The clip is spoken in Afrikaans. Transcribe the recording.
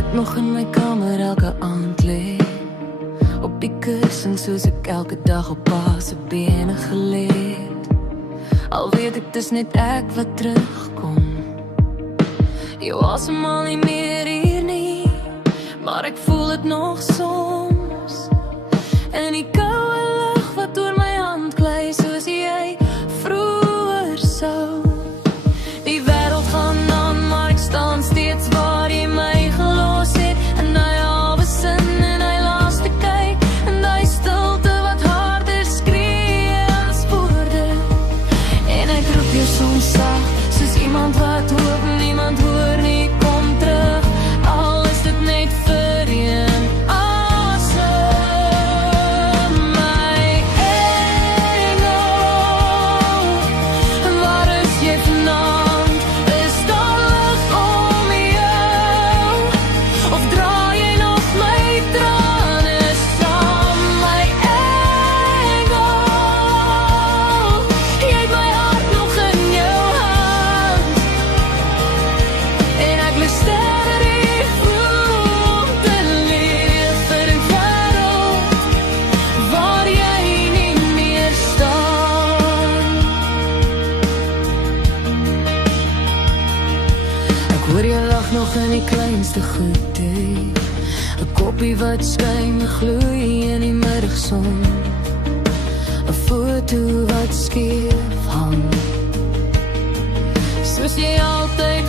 sit nog in my kamer elke aand lê op die kussing soos ek elke dag op pa se bene gelê het. Al weet ek dis net ek wat terugkom. Jou asemhaal nie meer hier nie, maar ek voel dit nog soms. En die koue lug wat oor my hand gly soos jy vroeër sou. Die wêreld gaan aan, maar ek staan steeds waar jy my gelos het. En hy halwe sin en hy laaste kyk, en hy stilte wat harder skree as woorde. En ek roep jou soms sag, soos iemand wat hoop niemand hoor nie, kom terug, al is dit net vir een asem. My engel, waar is jy vanaand? Is daar lig om jou? Of draai jy nog my trane saam? My engel, jy het my hart nog in jou hand. En ek lus sterre die vroeg te leef vir 'n wêreld waar jy nie meer staan. Ek hoor jy lag nog in die kleinste goede, 'n koppie wat skyn gloei in die middagson, 'n foto wat skeef hang, soos jy altyd